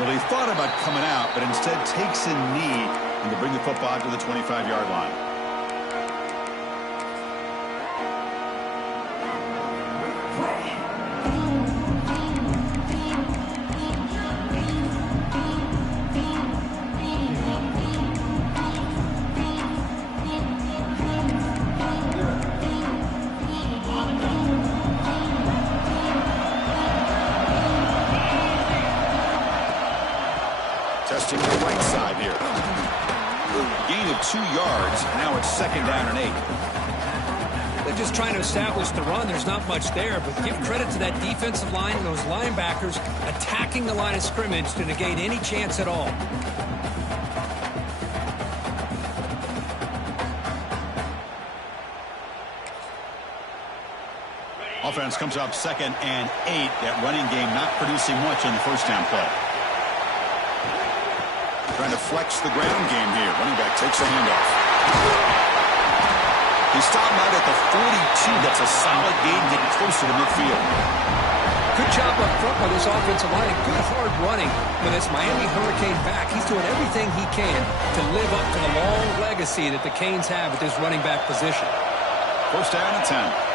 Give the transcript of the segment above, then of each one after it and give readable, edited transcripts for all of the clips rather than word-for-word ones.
Well, he thought about coming out, but instead takes a knee and to bring the football to the 25-yard line. Testing the right side here. Gain of 2 yards. Now it's 2nd down and 8. They're just trying to establish the run. There's not much there, but give credit to that defensive line and those linebackers attacking the line of scrimmage to negate any chance at all. Offense comes up 2nd and 8. That running game not producing much in the first down play. Trying to flex the ground game here. Running back takes a handoff. He's stopped out at the 42. That's a solid gain, getting closer to midfield. Good job up front by this offensive line and good hard running with this Miami Hurricane back. He's doing everything he can to live up to the long legacy that the Canes have at this running back position. First down and 10.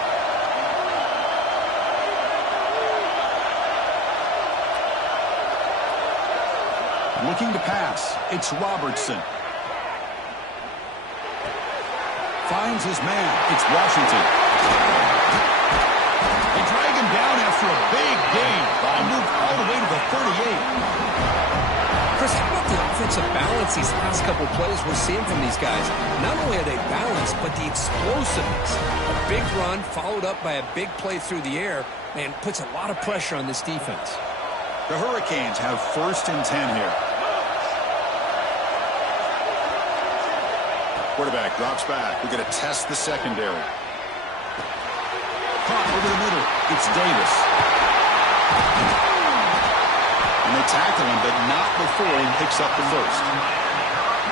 Looking to pass. It's Robertson. Finds his man. It's Washington. They drag him down after a big gain. Ball moved all the way to the 38. Chris, how about the offensive balance these last couple of plays we're seeing from these guys? Not only are they balanced, but the explosiveness. A big run followed up by a big play through the air, and puts a lot of pressure on this defense. The Hurricanes have 1st and 10 here. Quarterback drops back. We're going to test the secondary. Caught over the middle. It's Davis. And they tackle him, but not before he picks up the first.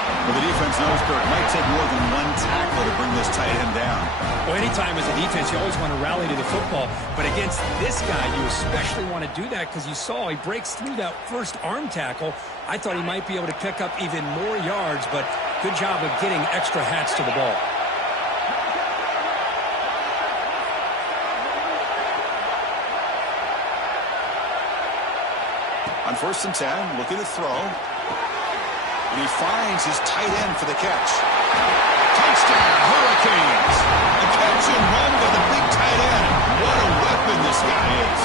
Well, the defense knows Kurt might take more than one tackle to bring this tight end down. Well, anytime as a defense, you always want to rally to the football. But against this guy, you especially want to do that because you saw he breaks through that first arm tackle. I thought he might be able to pick up even more yards, but good job of getting extra hats to the ball. On 1st and 10, looking to throw. And he finds his tight end for the catch. Touchdown, Hurricanes! A catch and run by the big tight end. What a weapon this guy is.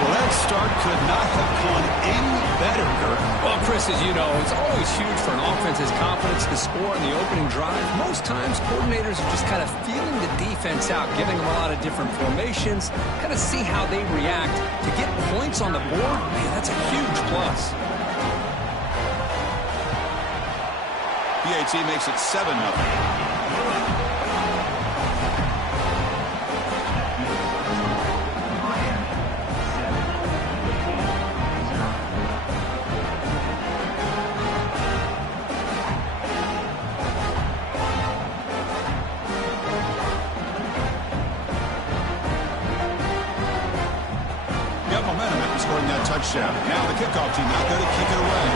Well, that start could not have gone any better, Kurt. Well, Chris, as you know, it's always huge for an offense's confidence to score in the opening drive. Most times, coordinators are just kind of feeling the defense out, giving them a lot of different formations, kind of see how they react. To get points on the board, man, that's a huge plus. PAT makes it 7-0. Got momentum after scoring that touchdown. Now the kickoff team out there to kick it away.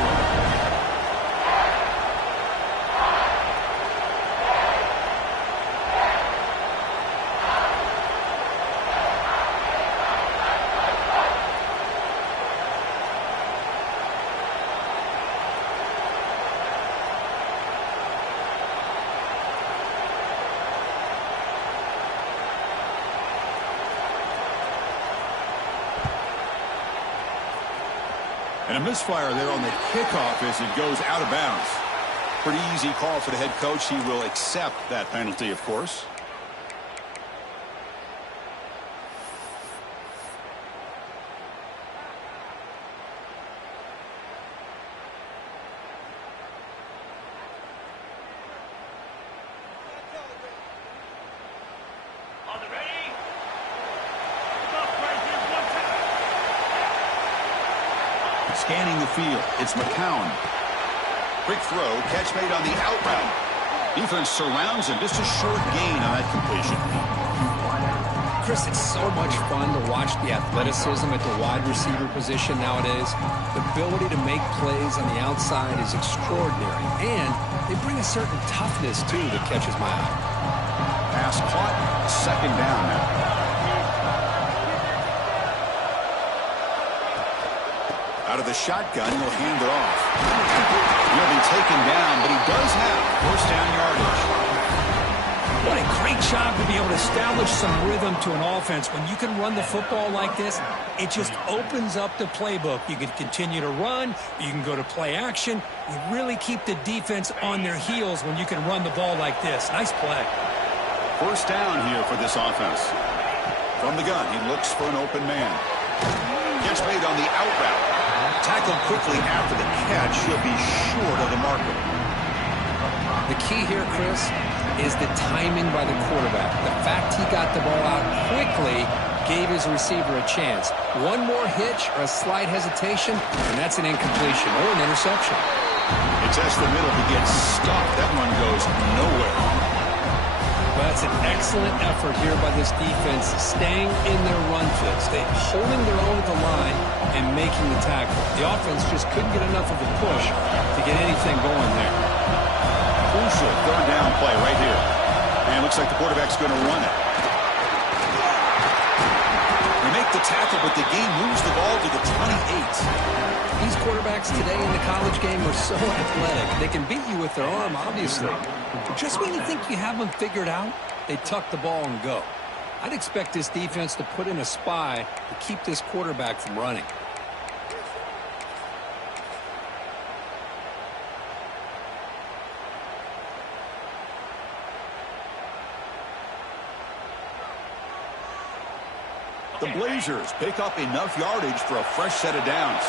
And a misfire there on the kickoff as it goes out of bounds. Pretty easy call for the head coach. He will accept that penalty, of course. Scanning the field, it's McCown. Quick throw, catch made on the out route. Defense surrounds him, just a short gain on that completion. Chris, it's so much fun to watch the athleticism at the wide receiver position nowadays. The ability to make plays on the outside is extraordinary, and they bring a certain toughness, too, that catches my eye. Pass caught. Second down now. Out of the shotgun, he'll hand it off. He'll be taken down, but he does have first down yardage. What a great job to be able to establish some rhythm to an offense. When you can run the football like this, it just opens up the playbook. You can continue to run. You can go to play action. You really keep the defense on their heels when you can run the ball like this. Nice play. First down here for this offense. From the gun, he looks for an open man. Gets made on the out route. Tackled quickly after the catch. He'll be short of the marker. The key here, Chris, is the timing by the quarterback. The fact he got the ball out quickly gave his receiver a chance. One more hitch or a slight hesitation, and that's an incompletion or an interception. It's just the middle. He gets stopped. That one goes nowhere. Well, that's an excellent effort here by this defense, staying in their run fits. They're holding their own at the line and making the tackle. The offense just couldn't get enough of a push to get anything going there. Crucial third down play right here. And it looks like the quarterback's going to run it. They make the tackle, but the game moves the ball to the 28. These quarterbacks today in the college game are so athletic. They can beat you with their arm, obviously. But just when you think you have them figured out, they tuck the ball and go. I'd expect this defense to put in a spy to keep this quarterback from running. The Blazers pick up enough yardage for a fresh set of downs.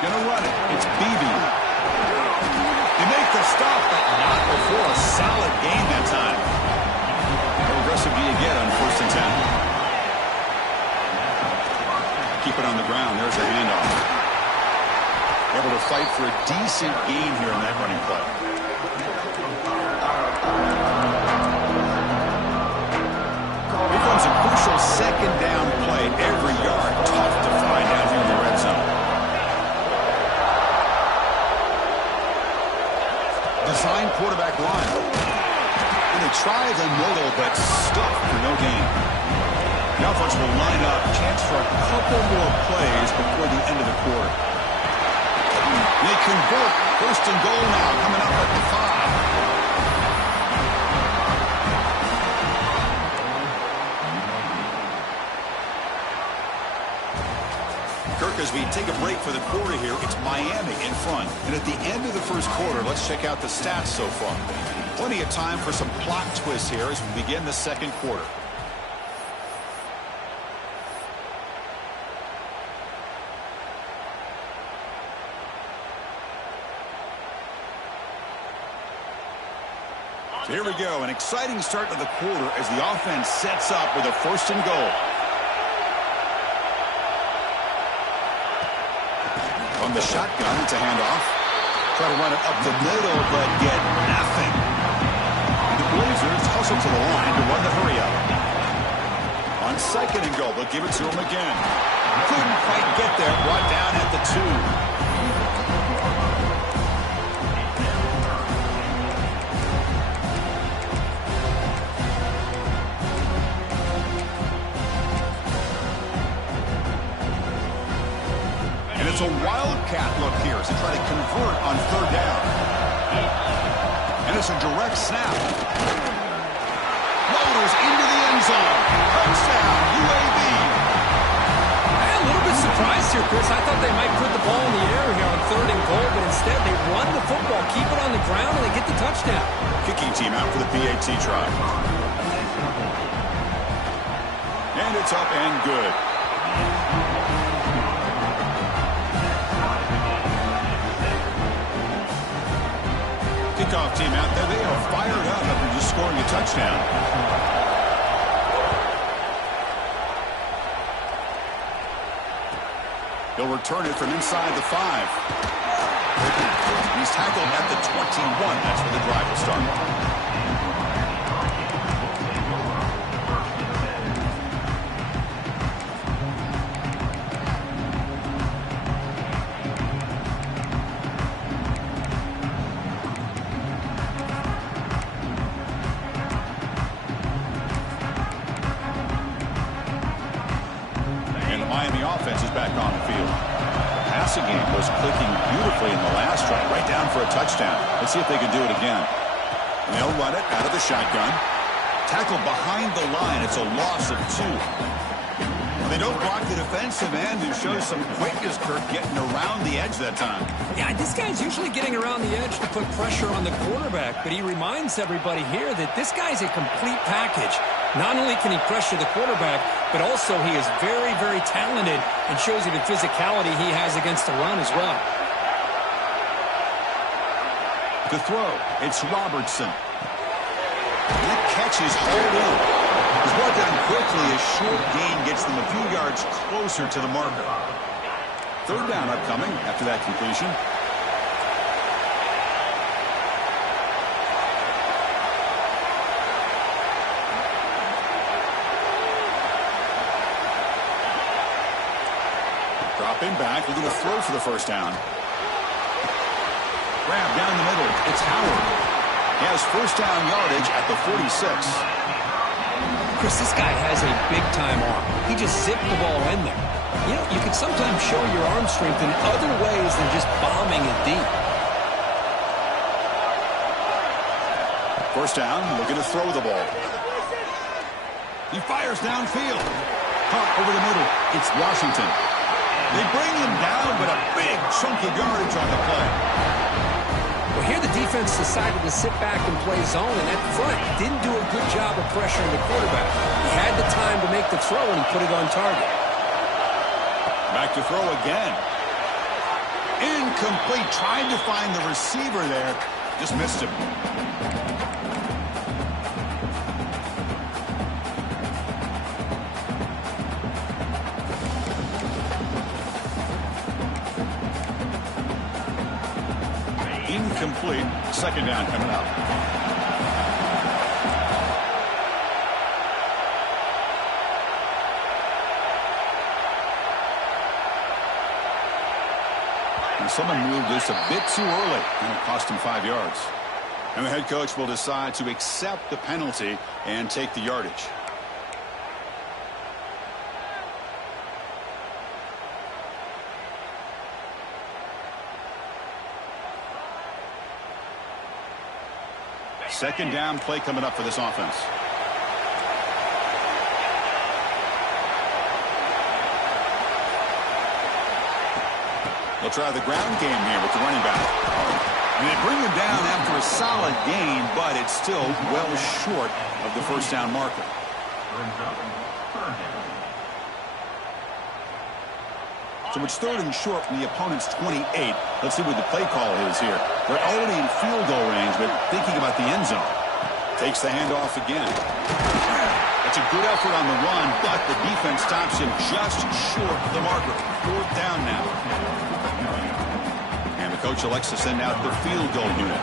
Gonna run it. It's Beebe. They make the stop, but not before a solid gain that time. How aggressive do you get on 1st and 10? Keep it on the ground. There's a handoff. Able to fight for a decent gain here on that running play. Here comes a crucial second down play. Every yard tough to find out here in the red zone. Design quarterback run. And they try the middle, but stuck for no gain. The offense will line up. Chance for a couple more plays before the end of the quarter. They convert. 1st and goal now, coming up at the 5. Kirk, as we take a break for the quarter here, it's Miami in front. And at the end of the first quarter, let's check out the stats so far. Plenty of time for some plot twists here as we begin the second quarter. So here we go, an exciting start to the quarter as the offense sets up with a 1st and goal. From the shotgun, it's a handoff. Try to run it up the middle, but get nothing. The Blazers hustle to the line to run the hurry up. On 2nd and goal, they'll give it to him again. Couldn't quite get there, brought down at the 2. It's a wildcat look here as they try to convert on 3rd down. And it's a direct snap. Floaters into the end zone. Touchdown, UAB. I'm a little bit surprised here, Chris. I thought they might put the ball in the air here on 3rd and goal, but instead they run the football, keep it on the ground, and they get the touchdown. Kicking team out for the PAT try. And it's up and good. Kickoff team out there. They are fired up after just scoring a touchdown. He'll return it from inside the 5. He's tackled at the 21. That's where the drive will start. And the offense is back on the field. The passing game was clicking beautifully in the last drive, right down for a touchdown. Let's see if they can do it again. And they'll run it out of the shotgun. Tackled behind the line. It's a loss of 2. They don't block the defensive end, who shows some quickness, Kirk, getting around the edge that time. Yeah, this guy's usually getting around the edge to put pressure on the quarterback, but he reminds everybody here that this guy's a complete package. Not only can he pressure the quarterback, but also he is very, very talented and shows you the physicality he has against the run as well. To throw, it's Robertson. That catch is hauled in. He's brought down quickly. A short gain gets them a few yards closer to the marker. Third down upcoming after that completion. Dropping back, looking to throw for the first down. Grab down the middle. It's Howard. He has first down yardage at the 46. Chris, this guy has a big-time arm. He just zipped the ball in there. You know, you can sometimes show your arm strength in other ways than just bombing it deep. First down, looking to throw the ball. He fires downfield. Caught over the middle. It's Washington. They bring him down, but a big chunk of yardage on the play. Well, here the defense decided to sit back and play zone, and that front didn't do a good job of pressuring the quarterback. He had the time to make the throw, and he put it on target. Back to throw again. Incomplete. Tried to find the receiver there. Just missed him. Incomplete. Second down coming up. And someone moved this a bit too early, and it cost him 5 yards. And the head coach will decide to accept the penalty and take the yardage. Second down play coming up for this offense. They'll try the ground game here with the running back. And they bring him down after a solid gain, but it's still well short of the first down marker. So it's third and short from the opponent's 28. Let's see what the play call is here. They're already in field goal range, but thinking about the end zone. Takes the handoff again. That's a good effort on the run, but the defense stops him just short of the marker. Fourth down now. And the coach elects to send out the field goal unit.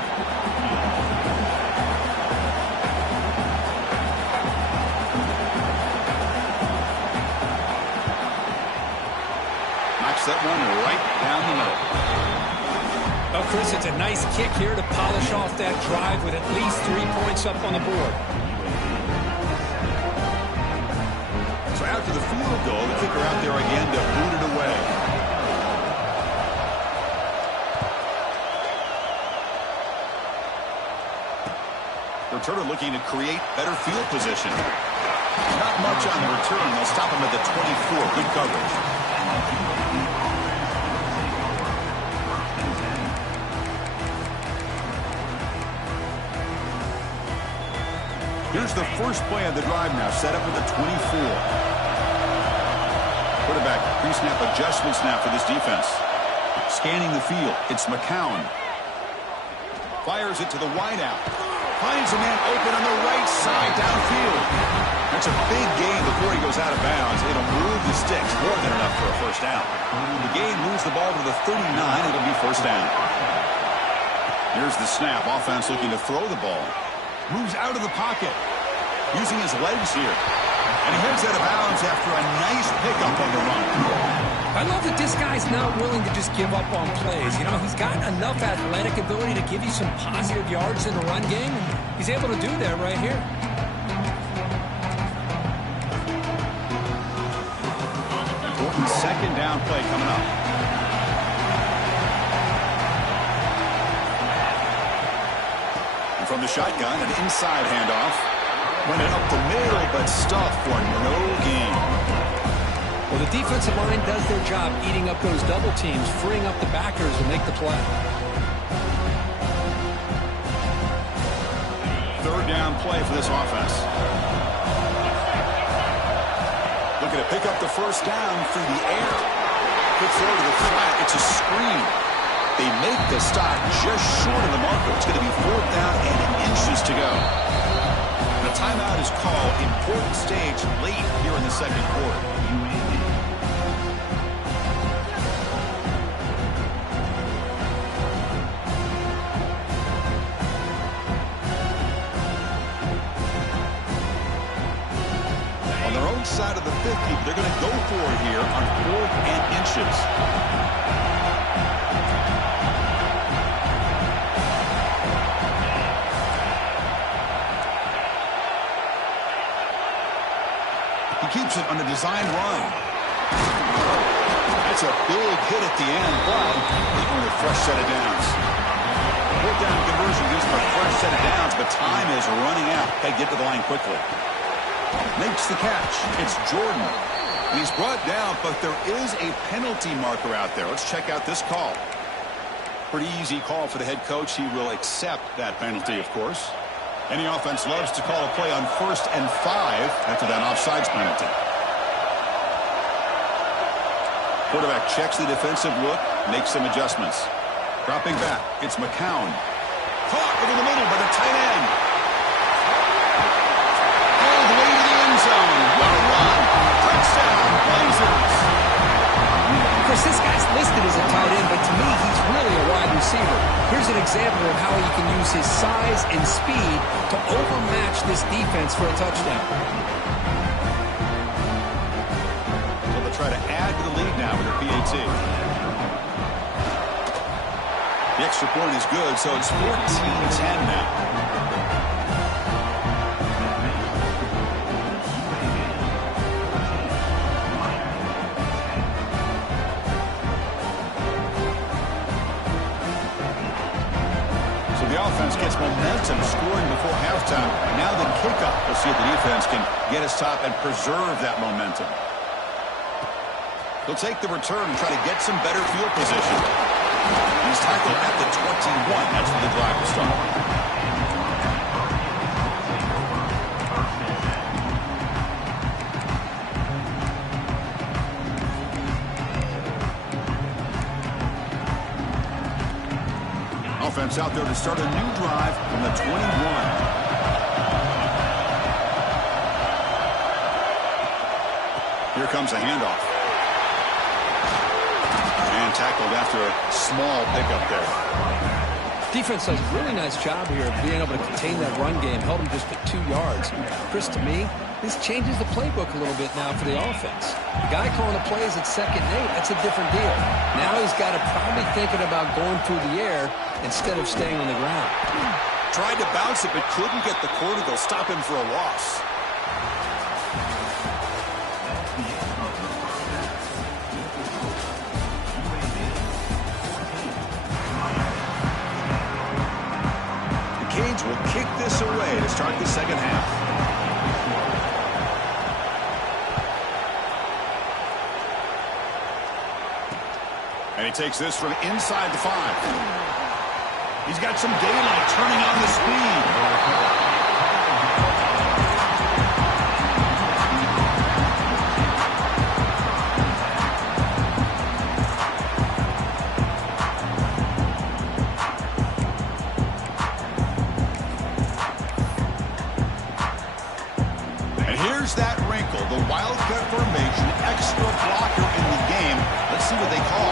That one right down the middle. Well, Chris, it's a nice kick here to polish off that drive with at least 3 points up on the board. So after the field goal, the kicker out there again to boot it away. Returner looking to create better field position. Not much on the return. They'll stop him at the 24. Good coverage. Here's the first play of the drive now, set up with the 24. Quarterback pre-snap adjustments now for this defense. Scanning the field, it's McCown. Fires it to the wideout. Finds a man open on the right side downfield. That's a big gain before he goes out of bounds. It'll move the sticks, more than enough for a first down. The gain moves the ball to the 39. It'll be first down. Here's the snap. Offense looking to throw the ball. Moves out of the pocket, using his legs here. And he heads out of bounds after a nice pickup on the run. I love that this guy's not willing to just give up on plays. You know, he's got enough athletic ability to give you some positive yards in the run game, and he's able to do that right here. Second down play coming up. And from the shotgun, an inside handoff. Went it up the middle, but stuffed for no gain. Well, the defensive line does their job eating up those double teams, freeing up the backers to make the play. Third down play for this offense. Looking to pick up the first down through the air. Good throw to the flat. It's a screen. They make the stop just short of the marker. It's going to be fourth down and inches to go. The timeout is called. Important stage late here in the second quarter. On their own side of the 50, they're going to go for it here on fourth and inches. He keeps it on a design run. That's a big hit at the end, but they earn a fresh set of downs. Fourth down conversion gives them a fresh set of downs, but time is running out. Got to get to the line quickly. Makes the catch. It's Jordan. And he's brought down, but there is a penalty marker out there. Let's check out this call. Pretty easy call for the head coach. He will accept that penalty, of course. Any offense loves to call a play on 1st and 5 after that offsides penalty. Quarterback checks the defensive look, makes some adjustments. Dropping back, it's McCown. Caught over the middle by the tight end. All the way to the end zone. What a run. Touchdown, Blazers. Of course, this guy's listed as a tight end, but to me, he's really a wide receiver. Here's an example of how he can use his size and speed to overmatch this defense for a touchdown. So they'll try to add to the lead now with their PAT. The extra point is good, so it's 14-10 now. Gets momentum scoring before halftime. Now the kickoff. We'll see if the defense can get his top and preserve that momentum. He'll take the return and try to get some better field position. He's tackled at the 21. That's where the drive will start. Offense out there to start a new drive from the 21. Here comes a handoff. And tackled after a small pickup there. Defense does a really nice job here of being able to contain that run game, held him just at 2 yards. Chris, to me, this changes the playbook a little bit now for the offense. The guy calling the plays at 2nd and 8, that's a different deal. Now he's got to probably thinking about going through the air instead of staying on the ground. Tried to bounce it, but couldn't get the corner. They'll stop him for a loss. The Canes will kick this away to start the second half. And he takes this from inside the 5. He's got some daylight turning on the speed. And here's that wrinkle, the wildcat formation, extra blocker in the game. Let's see what they call.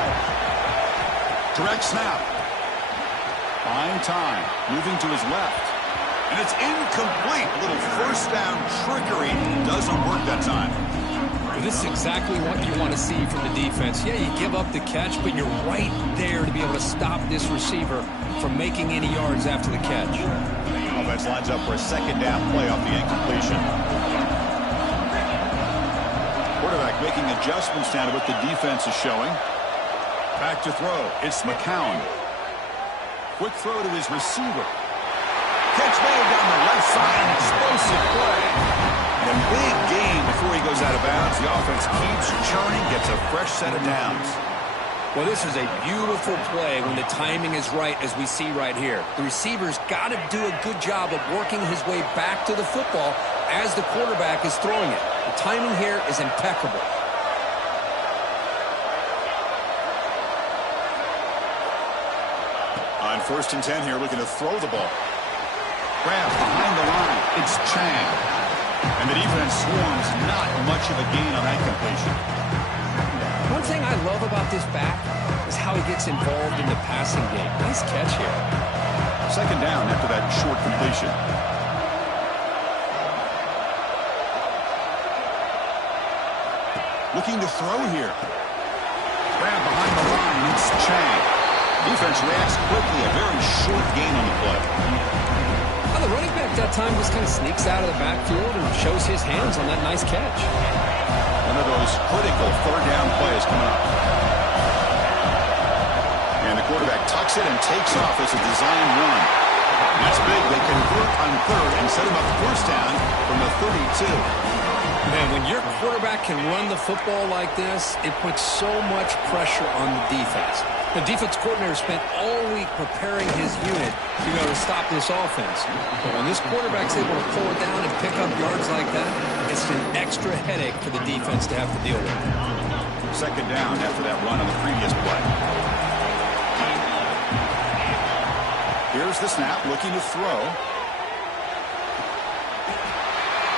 Direct snap. Fine time. Moving to his left. And it's incomplete. A little first down trickery. Doesn't work that time. This is exactly what you want to see from the defense. Yeah, you give up the catch, but you're right there to be able to stop this receiver from making any yards after the catch. Offense lines up for a second down play off the incompletion. Quarterback making adjustments now to what the defense is showing. Back to throw. It's McCown. Quick throw to his receiver. Catch made down the left side. An explosive play. And a big gain before he goes out of bounds. The offense keeps churning, gets a fresh set of downs. Well, this is a beautiful play when the timing is right, as we see right here. The receiver's got to do a good job of working his way back to the football as the quarterback is throwing it. The timing here is impeccable. On 1st and 10 here, looking to throw the ball. Grab behind the line. It's Chang. And the defense swarms. Not much of a gain on that completion. One thing I love about this back is how he gets involved in the passing game. Nice catch here. 2nd down after that short completion. Looking to throw here. Grab behind the line. It's Chang. Defense reacts quickly. A very short gain on the play. Well, the running back that time just kind of sneaks out of the backfield and shows his hands on that nice catch. One of those critical 3rd down plays coming up. And the quarterback tucks it and takes off as a design run. That's big. They convert on 3rd and set him up 1st down from the 32. Man, when your quarterback can run the football like this, it puts so much pressure on the defense. The defense coordinator spent all week preparing his unit to be able to stop this offense. But when this quarterback's able to pull it down and pick up yards like that, it's an extra headache for the defense to have to deal with. 2nd down after that run on the previous play. Here's the snap, looking to throw.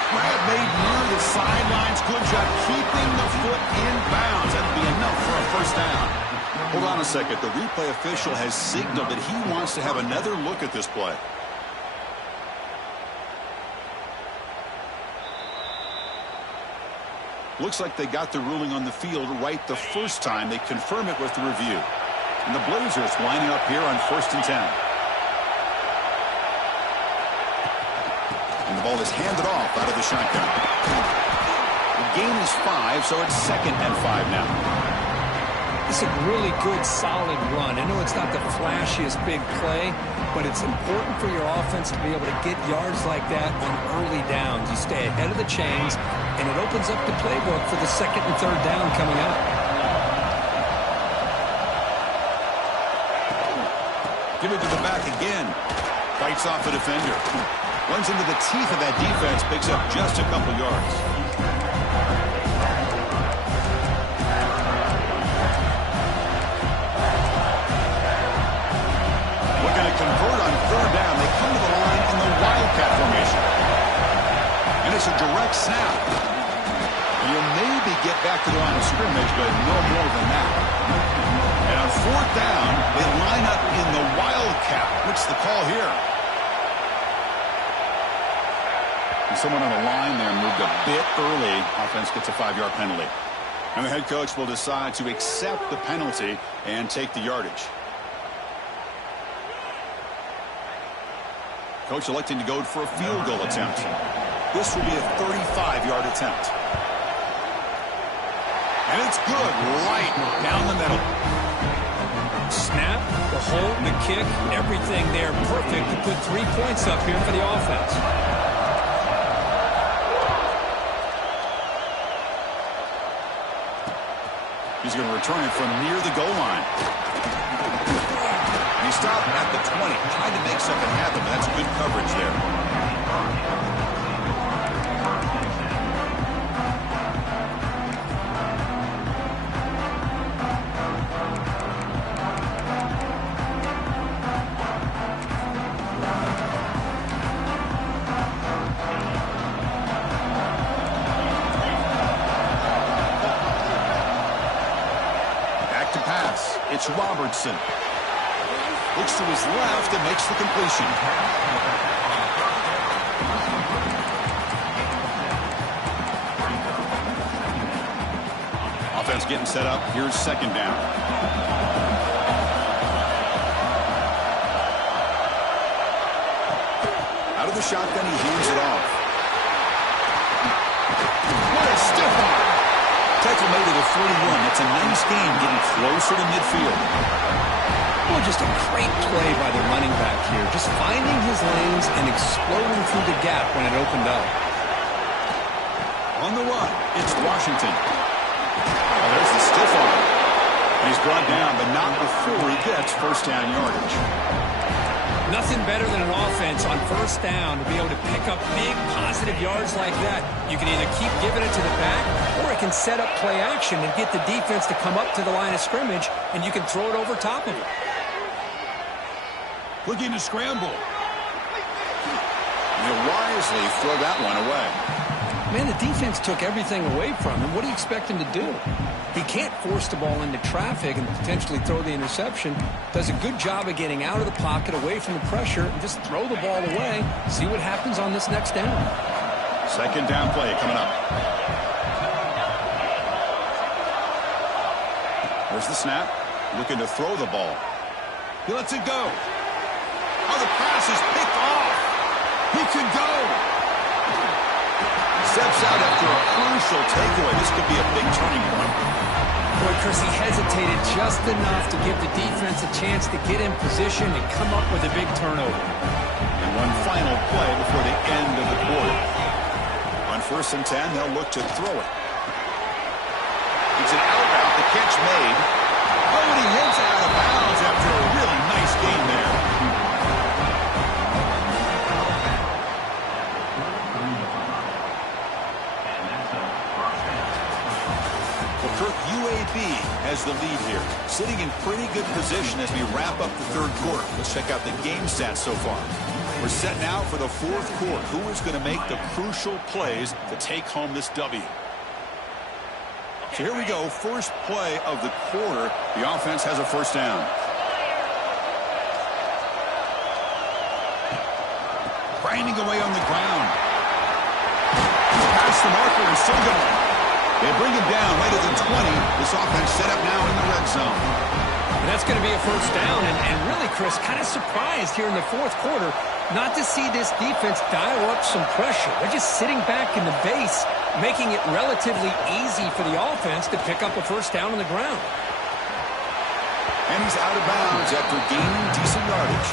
Grab made near the sidelines. Good job keeping the foot in bounds. That'll be enough for a 1st down. Hold on a second. The replay official has signaled that he wants to have another look at this play. Looks like they got the ruling on the field right the first time. They confirm it with the review. And the Blazers lining up here on 1st and 10. And the ball is handed off out of the shotgun. The gain is 5, so it's 2nd and 5 now. It's a really good, solid run. I know it's not the flashiest big play, but it's important for your offense to be able to get yards like that on early downs. You stay ahead of the chains, and it opens up the playbook for the 2nd and 3rd down coming up. Give it to the back again. Fights off a defender. Runs into the teeth of that defense, picks up just a couple yards. Looking to convert on 3rd down. They come to the line in the Wildcat formation. And it's a direct snap. You maybe get back to the line of scrimmage, but no more than that. And on 4th down, they line up in the Wildcat. What's the call here? And someone on the line there moved a bit early. Offense gets a 5-yard penalty. And the head coach will decide to accept the penalty and take the yardage. Coach electing to go for a field goal attempt. This will be a 35-yard attempt. And it's good, right down the middle. Snap, the hold, the kick, everything there perfect to put 3 points up here for the offense. He's going to return it from near the goal line. And he stopped at the 20. Tried to make something happen, but that's good coverage there. It's Robertson. Looks to his left and makes the completion. Offense getting set up. Here's 2nd down. Out of the shotgun, he hands it off. What a stiff arm. Tackle made it a 41. That's a nice gain, getting closer to midfield. Well, just a great play by the running back here. Just finding his lanes and exploding through the gap when it opened up. On the run, it's Washington. Oh, there's the stiff arm. He's brought down, but not before he gets first down yardage. Nothing better than an offense on first down to be able to pick up big positive yards like that. You can either keep giving it to the back, or it can set up play action and get the defense to come up to the line of scrimmage, and you can throw it over top of it. Looking to scramble. He'll wisely throw that one away. Man, the defense took everything away from him. What do you expect him to do? He can't force the ball into traffic and potentially throw the interception. Does a good job of getting out of the pocket, away from the pressure, and just throw the ball away. See what happens on this next down. Second down play coming up. There's the snap. Looking to throw the ball. He lets it go. Oh, the pass is picked off. He could go. Steps out after a crucial takeaway. This could be a big turning point. Boy, Chris, he hesitated just enough to give the defense a chance to get in position and come up with a big turnover. And one final play before the end of the quarter. On 1st and 10, they'll look to throw it. It's an out route. The catch made. Oh, and he hits out of bounds after a really nice gain there. UAB has the lead here, sitting in pretty good position as we wrap up the third quarter. Let's check out the game stats so far. We're set now for the fourth quarter. Who is going to make the crucial plays to take home this W? So here we go. First play of the quarter. The offense has a first down. Grinding away on the ground. Past the marker and still going. They bring him down right at the 20. This offense set up now in the red zone. And that's going to be a first down. And really, Chris, kind of surprised here in the fourth quarter not to see this defense dial up some pressure. They're just sitting back in the base, making it relatively easy for the offense to pick up a first down on the ground. And he's out of bounds after gaining decent yardage.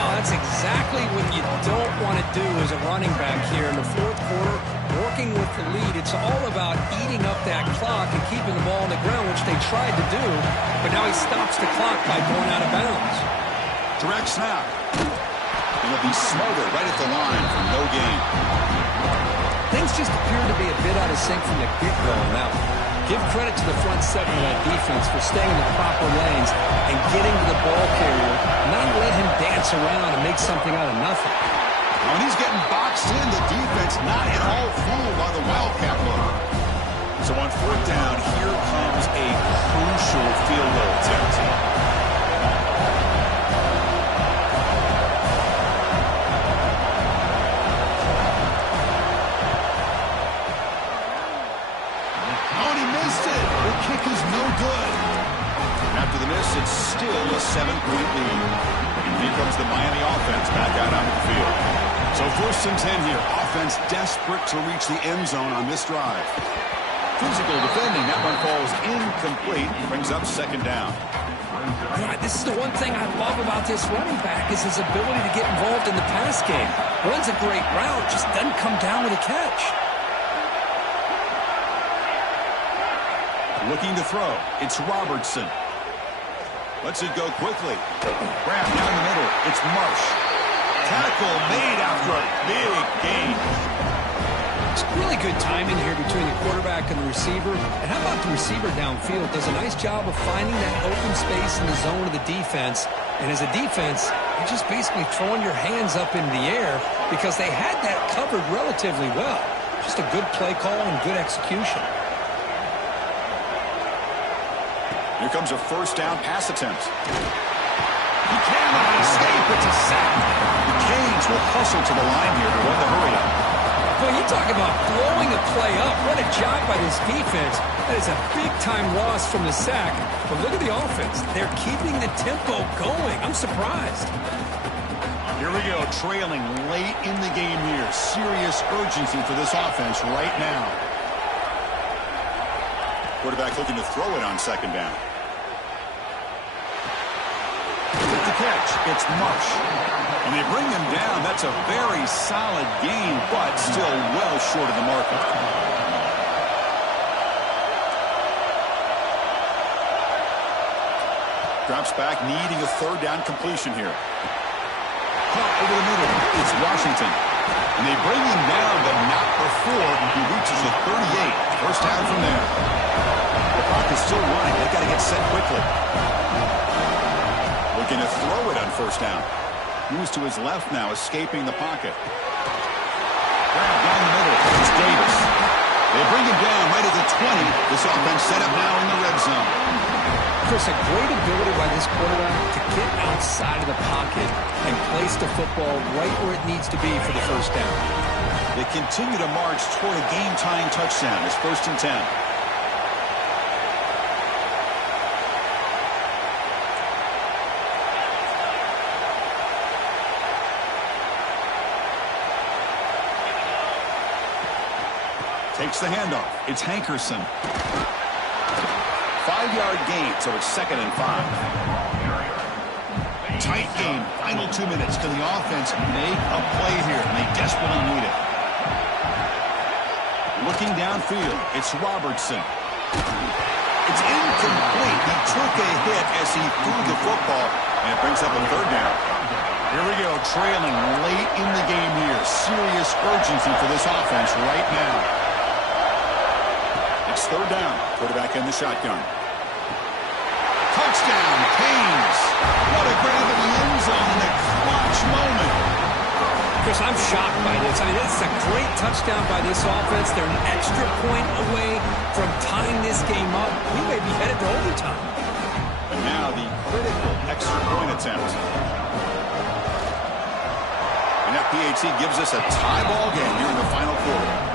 Oh, that's exactly what you don't want to do as a running back here in the fourth quarter. Working with the lead, it's all about eating up that clock and keeping the ball on the ground, which they tried to do, but now he stops the clock by going out of bounds. Direct snap. And he'll be smothered right at the line for no gain. Things just appear to be a bit out of sync from the get-go now. Give credit to the front seven of that defense for staying in the proper lanes and getting to the ball carrier, not let him dance around and make something out of nothing. When he's getting boxed in, the defense not at all fooled by the Wildcat look. So on 4th down, here comes a crucial field goal attempt. Oh, and he missed it. The kick is no good. After the miss, it's still a 7-point lead. Here comes the Miami offense back out onto the field. So 1st and 10 here. Offense desperate to reach the end zone on this drive. Physical defending. That one falls incomplete. Brings up 2nd down. Yeah, this is the one thing I love about this running back is his ability to get involved in the pass game. Runs a great route, just doesn't come down with a catch. Looking to throw. It's Robertson. Lets it go quickly. Grab down the middle. It's Marsh. Tackle made after a big gain. It's really good timing here between the quarterback and the receiver. And how about the receiver downfield? Does a nice job of finding that open space in the zone of the defense. And as a defense, you're just basically throwing your hands up in the air because they had that covered relatively well. Just a good play call and good execution. Here comes a first down pass attempt. He cannot escape. It's a sack. The Canes will hustle to the line here to run the hurry up. Well, you talk about blowing a play up. What a job by this defense. That is a big-time loss from the sack. But look at the offense. They're keeping the tempo going. I'm surprised. Here we go, trailing late in the game here. Serious urgency for this offense right now. Quarterback looking to throw it on second down. With the catch, it's Marsh. And they bring him down. That's a very solid gain, but still well short of the marker. Drops back, needing a third down completion here. Caught over the middle. It's Washington. And they bring him down, but not before he reaches the 38. First down from there. The clock is still running. They've got to get set quickly. Looking to throw it on first down. Moves to his left now, escaping the pocket. Grab down the middle. It's Davis. They bring him down right at the 20. This offense set up now in the red zone. Chris, a great ability by this quarterback to get outside of the pocket and place the football right where it needs to be for the first down. They continue to march toward a game-tying touchdown. It's 1st and 10. Takes the handoff. It's Hankerson. 5-yard gain, so it's 2nd and 5. Tight game. Final 2 minutes. Can the offense make a play here? And they desperately need it. Looking downfield. It's Robertson. It's incomplete. He took a hit as he threw the football, and it brings up a third down. Here we go. Trailing late in the game here. Serious urgency for this offense right now. It's third down. Quarterback in the shotgun. Touchdown, Haynes. What a grab in the end zone in a clutch moment. Chris, I'm shocked by this. I mean, this is a great touchdown by this offense. They're an extra point away from tying this game up. We may be headed to overtime. And now the critical extra point attempt. And FPHC gives us a tie ball game here in the final quarter.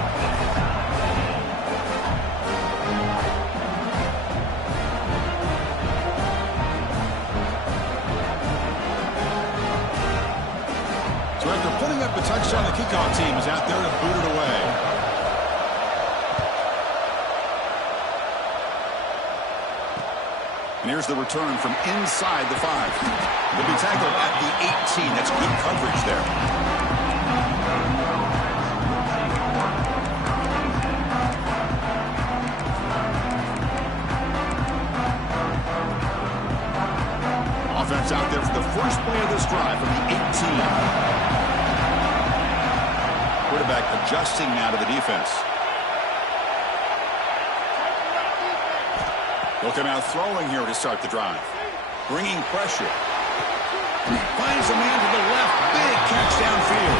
Putting up a touchdown, the kickoff team is out there to boot it away. And here's the return from inside the 5. They'll be tackled at the 18. That's good coverage there. Offense out there for the first play of this drive from the 18. Quarterback adjusting now to the defense. He'll come out throwing here to start the drive. Bringing pressure. Finds a man to the left. Big catch downfield.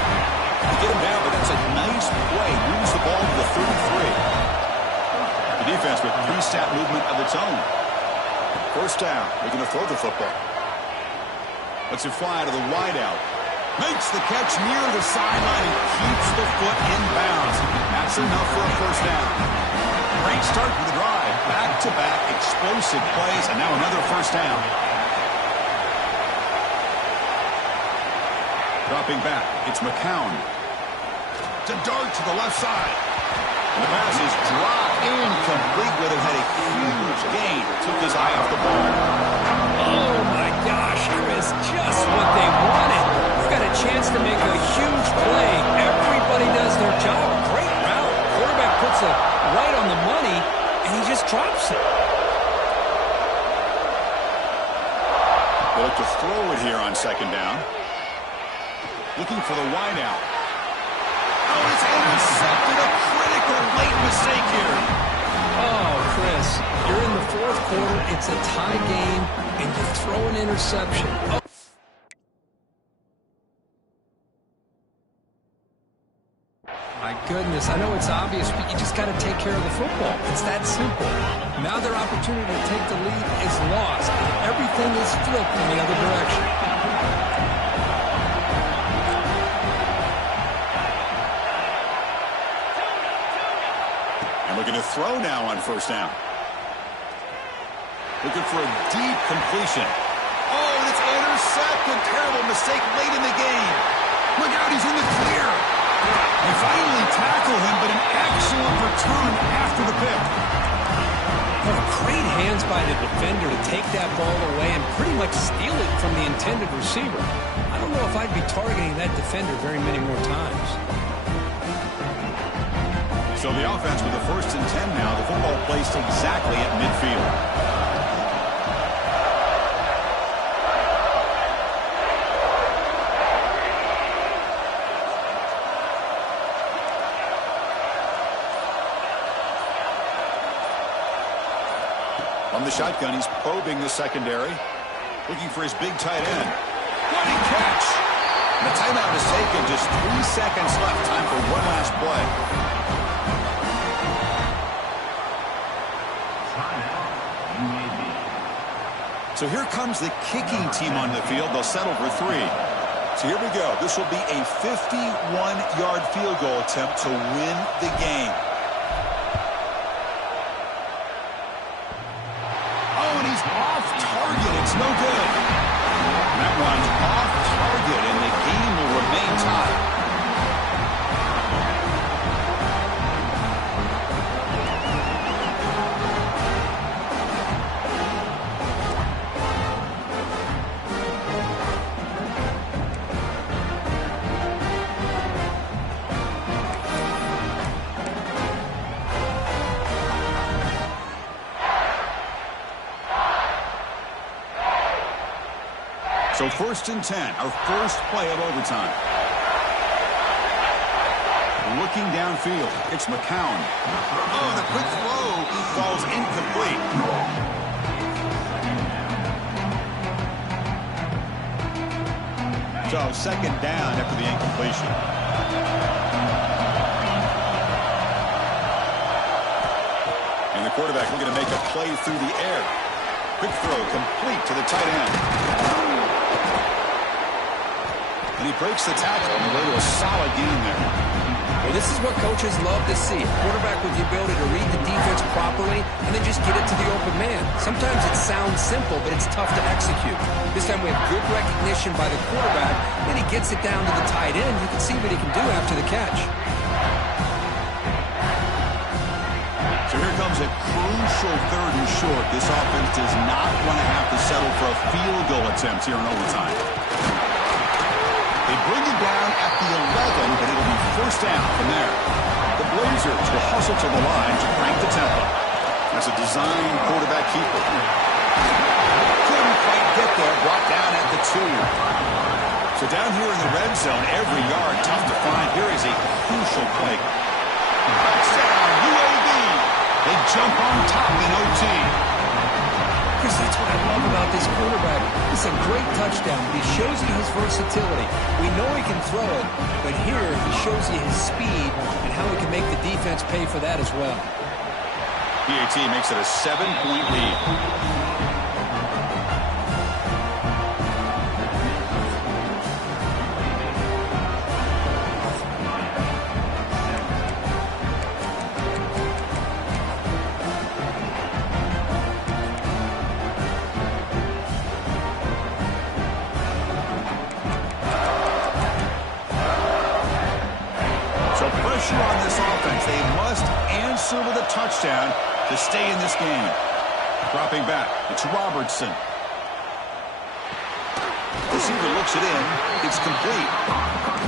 They get him down, but that's a nice play. Moves the ball to the 33. The defense with three-step movement of its own. First down. They're going to throw the football. Lets it fly to the wideout. Makes the catch near the sideline and keeps the foot in bounds. That's enough for a first down. Great start for the drive. Back-to-back explosive plays, and now another first down. Dropping back, it's McCown. To dart to the left side. And the pass is dropped incomplete, but it had a huge gain. Took his eye off the ball. Oh, my gosh, Chris, just what they wanted. Got a chance to make a huge play. Everybody does their job. Great route. Quarterback puts it right on the money, and he just drops it. They look to throw it here on second down. Looking for the wideout. Oh, it's intercepted. A critical late mistake here. Oh, Chris, you're in the fourth quarter. It's a tie game, and you throw an interception. Oh. My goodness, I know it's obvious, but you just got to take care of the football. It's that simple. Now their opportunity to take the lead is lost. Everything is flipped in the other direction. And looking to throw now on first down. Looking for a deep completion. Oh, and it's intercepted. Terrible mistake late in the game. Look out, he's in the clear. They finally tackle him, but an excellent return after the pick. by the defender to take that ball away and pretty much steal it from the intended receiver. I don't know if I'd be targeting that defender very many more times. So the offense with the 1st and 10 now. The football placed exactly at midfield. From the shotgun, he's probing the secondary, looking for his big tight end. What a catch! And the timeout is taken. Just 3 seconds left. Time for one last play. So here comes the kicking team on the field. They'll settle for 3. So here we go. This will be a 51-yard field goal attempt to win the game. Off target. It's no good. That one's off target, and the game will remain tied. So 1st and 10, our first play of overtime. Looking downfield, it's McCown. Oh, the quick throw falls incomplete. So 2nd down after the incompletion. And the quarterback looking to make a play through the air. Quick throw complete to the tight end. And he breaks the tackle on the way to a solid gain there. Well, this is what coaches love to see. A quarterback with the ability to read the defense properly and then just get it to the open man. Sometimes it sounds simple, but it's tough to execute. This time we have good recognition by the quarterback, and he gets it down to the tight end. You can see what he can do after the catch. So here comes a crucial 3rd and short. This offense does not want to have to settle for a field goal attempt here in overtime. They bring it down at the 11, but it'll be 1st down from there. The Blazers will hustle to the line to crank the tempo. That's a design quarterback keeper. Couldn't quite get there, brought down at the 2. So down here in the red zone, every yard tough to find. Here is a crucial play. Touchdown, UAB. They jump on top in OT. Chris, that's what I love about this quarterback. It's a great touchdown, but he shows you his versatility. We know he can throw it, but here he shows you his speed and how he can make the defense pay for that as well. PAT makes it a 7-point lead. On this offense, they must answer with a touchdown to stay in this game. Dropping back, it's Robertson. Receiver looks it in, it's complete.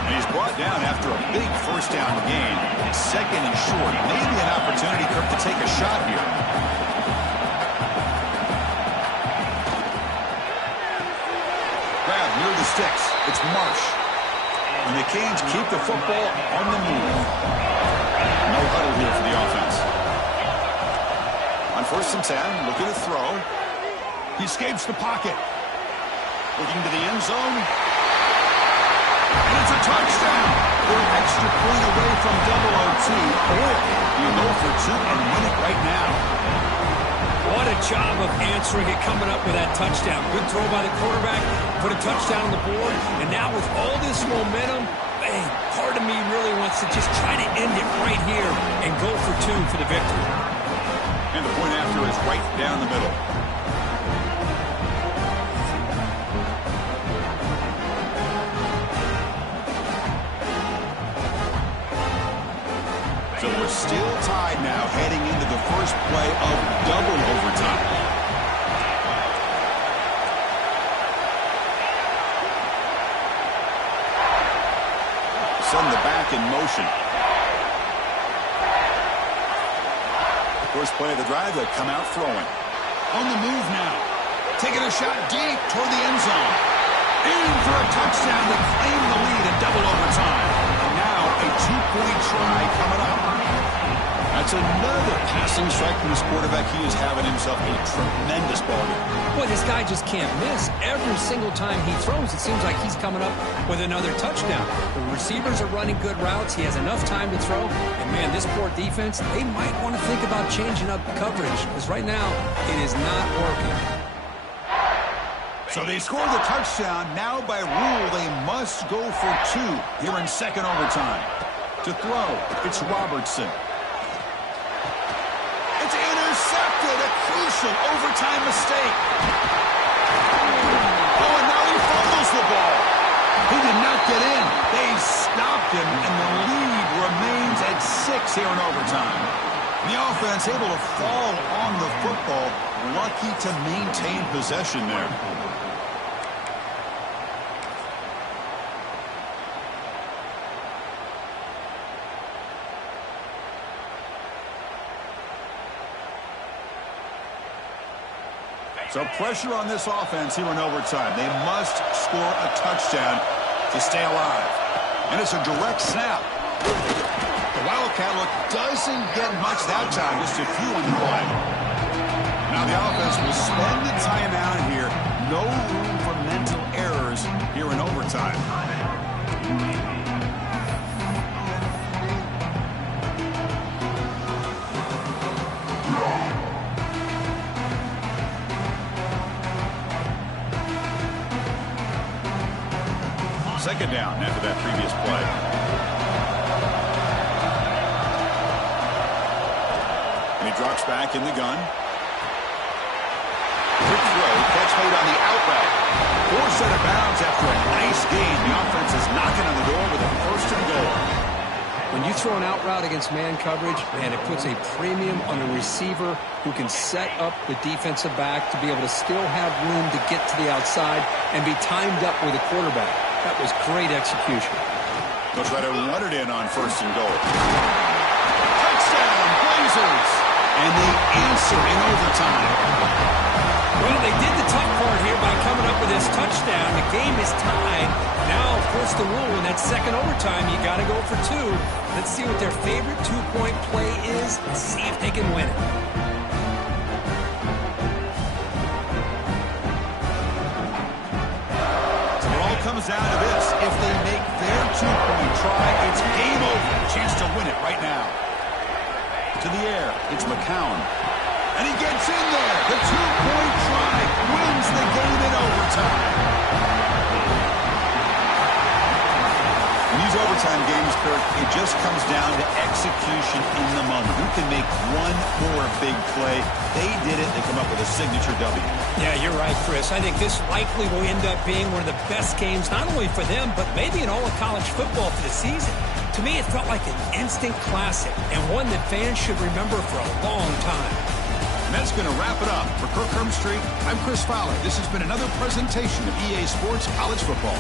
And he's brought down after a big 1st down gain. 2nd and short, maybe an opportunity for him to take a shot here. Grab near the sticks, it's Marsh. And the Canes keep the football on the move. No huddle here for the offense. On 1st and 10, looking to throw. He escapes the pocket. Looking to the end zone. And it's a touchdown. We're an extra point away from double OT. Or you go for 2 and win it right now. What a job of answering it, coming up with that touchdown. Good throw by the quarterback, put a touchdown on the board, and now with all this momentum, man, part of me really wants to just try to end it right here and go for 2 for the victory. And the point after is right down the middle. So we're still tied now, heading into the first play of double overtime. motion. First play of the drive, they come out throwing. On the move now. Taking a shot deep toward the end zone. In for a touchdown to claim the lead in double overtime. And now a two-point try coming up. That's another passing strike from this quarterback. He is having himself a tremendous ball game. Boy, this guy just can't miss. Every single time he throws, it seems like he's coming up with another touchdown. The receivers are running good routes. He has enough time to throw. And, man, this poor defense, they might want to think about changing up coverage because right now it is not working. So they score the touchdown. Now by rule, they must go for two here in second overtime. To throw, it's Robertson. It's intercepted. A crucial overtime mistake. Oh, and now he fumbles the ball. He did not get in. They stopped him, and the lead remains at 6 here in overtime. The offense able to fall on the football. Lucky to maintain possession there. So pressure on this offense here in overtime. They must score a touchdown to stay alive. And it's a direct snap. The Wildcat look doesn't get much that time, just a few on the play. Now the offense will spend the timeout here. No room for mental errors here in overtime. Second down after that previous play. And he drops back in the gun. Quick throw, catch made on the out route. Forced out of bounds after a nice gain. The offense is knocking on the door with a first and goal. When you throw an out route against man coverage, man, it puts a premium on a receiver who can set up the defensive back to be able to still have room to get to the outside and be timed up with a quarterback. That was great execution. They'll try to run it in on first and goal. Touchdown, Blazers! And they answer in overtime. Well, they did the tough part here by coming up with this touchdown. The game is tied. Now, of course, the rule in that second overtime, you got to go for two. Let's see what their favorite two-point play is and see if they can win it. Comes down to this. If they make their two-point try, it's game over. Chance to win it right now. To the air, it's McCown. And he gets in there. The two-point try wins the game in overtime. In these overtime games, Kirk, it just comes down to execution in the moment. Who can make one more big play? They did it. They come up with a signature W. Yeah, you're right, Chris. I think this likely will end up being one of the best games, not only for them, but maybe in all of college football for the season. To me, it felt like an instant classic and one that fans should remember for a long time. And that's going to wrap it up. For Kirk Street, I'm Chris Fowler. This has been another presentation of EA Sports College Football.